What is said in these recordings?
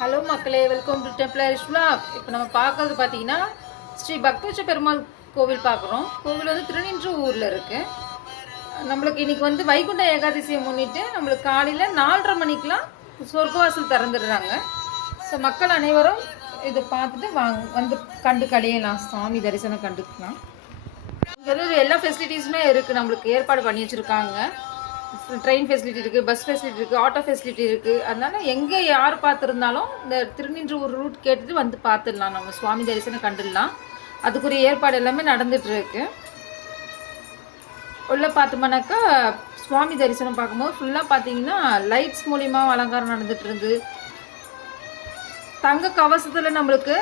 Hello மக்களே, welcome to டெம்ப்ளரிஷ் vlog. இப்போ நம்ம பார்க்கறது பார்த்தீங்கன்னா ஸ்ரீ பக்தவச்ச பெருமாள் கோவில் பார்க்குறோம். கோவில் வந்து திருநின்ற ஊரில் இருக்குது. நம்மளுக்கு இன்றைக்கி வந்து வைகுண்ட ஏகாதசியை முன்னிட்டு நம்மளுக்கு காலையில் 4:30 மணிக்கெலாம் சொர்க்கவாசல் திறந்துடுறாங்க. ஸோ மக்கள் அனைவரும் இதை பார்த்துட்டு வந்து கண்டு கழியலாம், சாமி தரிசனம் கண்டுக்கலாம். இங்கே எல்லா ஃபெசிலிட்டிஸுமே இருக்குது, நம்மளுக்கு ஏற்பாடு பண்ணி வச்சுருக்காங்க. ட்ரெயின் ஃபெசிலிட்டி இருக்குது, பஸ் ஃபெசிலிட்டி இருக்குது, ஆட்டோ ஃபெசிலிட்டி இருக்குது. அதனால் எங்கே யார் பார்த்துருந்தாலும் இந்த திருநின்ற ஒரு ரூட் கேட்டுட்டு வந்து பார்த்துடலாம், நம்ம சுவாமி தரிசனம் கண்டுடலாம். அதுக்குரிய ஏற்பாடு எல்லாமே நடந்துகிட்ருக்கு. உள்ளே பார்த்தோம்னாக்கா சுவாமி தரிசனம் பார்க்கும்போது ஃபுல்லாக பார்த்தீங்கன்னா லைட்ஸ் மூலிமா அலங்காரம் நடந்துகிட்டு இருந்து தங்க கவசத்தில் நம்மளுக்கு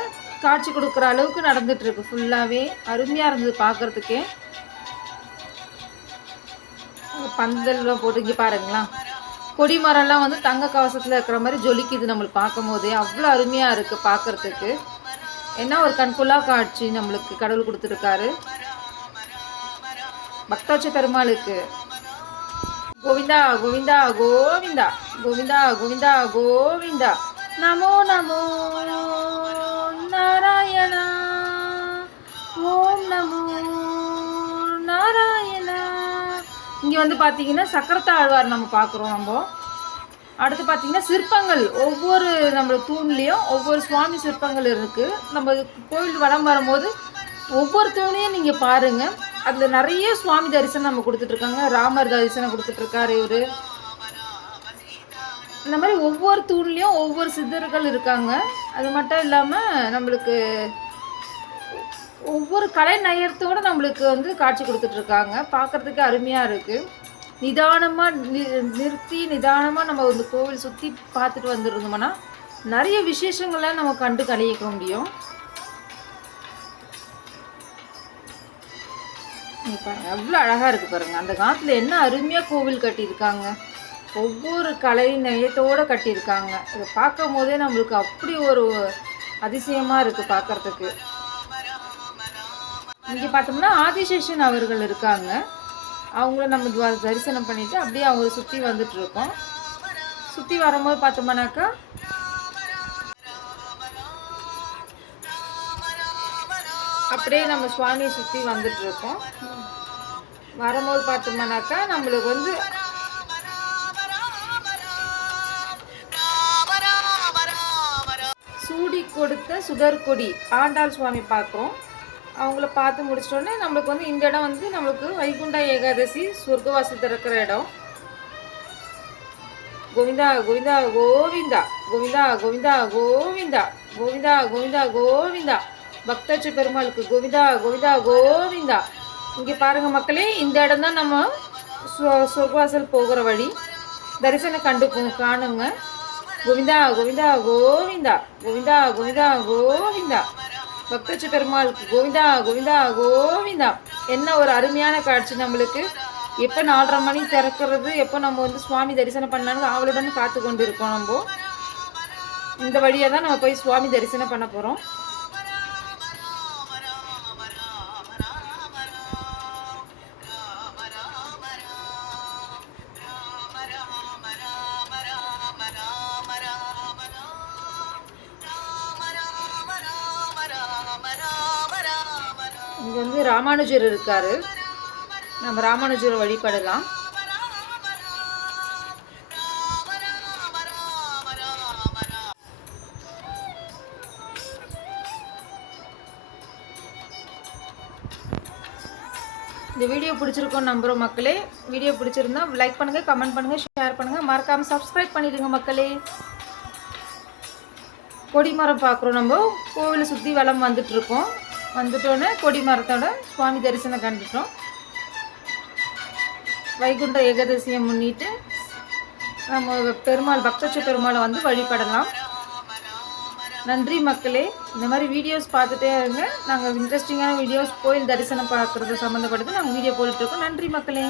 காட்சி கொடுக்குற அளவுக்கு நடந்துகிட்ருக்கு. ஃபுல்லாகவே அருமையாக இருந்தது பார்க்குறதுக்கே. பந்தல்லாம் போட்டு இங்கே பாருங்களா, கொடி மரம்லாம் வந்து தங்க கவசத்தில் இருக்கிற மாதிரி ஜொலிக்குது. நம்மளுக்கு பார்க்கும் போதே அவ்வளோ அருமையாக இருக்குது பார்க்குறதுக்கு. என்ன ஒரு கண்கொள்ளா காட்சி நம்மளுக்கு கடவுள் கொடுத்துருக்காரு பக்தவச்ச பெருமாளுக்கு. கோவிந்தா கோவிந்தா கோவிந்தா கோவிந்தா கோவிந்தா கோவிந்தா நமோ நமோ நாராயணா ஓம் நமோ நாராயணா. இங்கே வந்து பார்த்தீங்கன்னா சக்கரத்த ஆழ்வார் நம்ம பார்க்குறோம். நம்ம அடுத்து பார்த்தீங்கன்னா சிற்பங்கள், ஒவ்வொரு நம்ம தூண்லேயும் ஒவ்வொரு சுவாமி சிற்பங்கள் இருக்குது. நம்ம கோயில் வலம் வரும்போது ஒவ்வொரு தூணையும் நீங்கள் பாருங்கள், அதில் நிறைய சுவாமி தரிசனம் நம்ம கொடுத்துட்ருக்காங்க. ராமர் தரிசனம் கொடுத்துட்ருக்காரு இவர். இந்த மாதிரி ஒவ்வொரு தூண்லேயும் ஒவ்வொரு சித்தர்கள் இருக்காங்க. அது மட்டும் இல்லாமல் நம்மளுக்கு ஒவ்வொரு கலை நயத்தோடு நம்மளுக்கு வந்து காட்சி கொடுத்துட்ருக்காங்க. பார்க்குறதுக்கு அருமையாக இருக்குது. நிதானமாக நிறுத்தி நிதானமாக நம்ம இந்த கோவில் சுற்றி பார்த்துட்டு வந்துருந்தோம்னா நிறைய விசேஷங்களை நம்ம கண்டு கழிக்க முடியும். பாருங்கள் எவ்வளோ அழகாக இருக்குது பாருங்கள். அந்த காலத்தில் என்ன அருமையாக கோவில் கட்டியிருக்காங்க, ஒவ்வொரு கலை நயத்தோடு கட்டியிருக்காங்க. இதை பார்க்கும் போதே நம்மளுக்கு அப்படி ஒரு அதிசயமாக இருக்குது பார்க்குறதுக்கு. இங்கே பார்த்தோம்னா ஆதிசேஷன் அவர்கள் இருக்காங்க. அவங்கள நம்ம தரிசனம் பண்ணிவிட்டு அப்படியே அவங்க சுற்றி வந்துட்டுருக்கோம். சுற்றி வரும்போது பார்த்தோம்னாக்கா அப்படியே நம்ம சுவாமியை சுற்றி வந்துட்டுருக்கோம். வரும்போது பார்த்தோம்னாக்கா நம்மளுக்கு வந்து சூடி கொடுத்த சுடற்கொடி ஆண்டாள் சுவாமி பார்க்குறோம். அவங்கள பார்த்து முடிச்சிட்டோன்னே நம்மளுக்கு வந்து இந்த இடம் வந்து நம்மளுக்கு வைகுண்ட ஏகாதசி சொர்க்கவாசல் திறக்கிற இடம். கோவிந்தா கோவிந்தா கோவிந்தா கோவிந்தா கோவிந்தா கோவிந்தா கோவிந்தா கோவிந்தா கோவிந்தா பக்தவச்ச பெருமாளுக்கு கோவிந்தா கோவிந்தா கோவிந்தா. இங்கே பாருங்கள் மக்களே, இந்த இடம் தான் நம்ம சொர்க்கவாசல் போகிற வழி. தரிசனம் காணுங்க. கோவிந்தா கோவிந்தா கோவிந்தா கோவிந்தா கோவிந்தா கோவிந்தா பக்தவச்ச பெருமாளுக்கு கோவிந்தா கோவிந்தா கோவிந்தா. என்ன ஒரு அருமையான காட்சி நம்மளுக்கு. எப்போ 4:30 மணி திறக்கிறது, எப்போ நம்ம வந்து சுவாமி தரிசனம் பண்ணாலும் அவளுடன் காத்து கொண்டு இருக்கோம். நம்ம இந்த வழியாக தான் நம்ம போய் சுவாமி தரிசனம் பண்ண போகிறோம். இங்கே வந்து ராமானுஜர் இருக்கார், நம்ம ராமானுஜரை வழிபடலாம். இந்த வீடியோ பிடிச்சிருக்கோம் நம்புகிறோம் மக்களே. வீடியோ பிடிச்சிருந்தா லைக் பண்ணுங்கள், கமெண்ட் பண்ணுங்கள், ஷேர் பண்ணுங்கள், மறக்காமல் சப்ஸ்கிரைப் பண்ணிடுங்க மக்களே. கொடிமரம் பார்க்குறோம். நம்ம கோவிலை சுற்றி வலம் வந்துட்டுருக்கோம். வந்துட்டோன்னே கொடி மரத்தோட சுவாமி தரிசனம் கண்டுட்டோம். வைகுண்ட ஏகாதசியை முன்னிட்டு நம்ம பெருமாள் பக்தவச்ச பெருமாளை வந்து வழிபடலாம். நன்றி மக்களே. இந்த மாதிரி வீடியோஸ் பார்த்துட்டே இருங்க. நாங்கள் இன்ட்ரெஸ்டிங்கான வீடியோஸ் கோயில் தரிசனம் பார்க்குறது சம்மந்தப்பட்டது நாங்கள் வீடியோ போட்டுட்ருக்கோம். நன்றி மக்களே.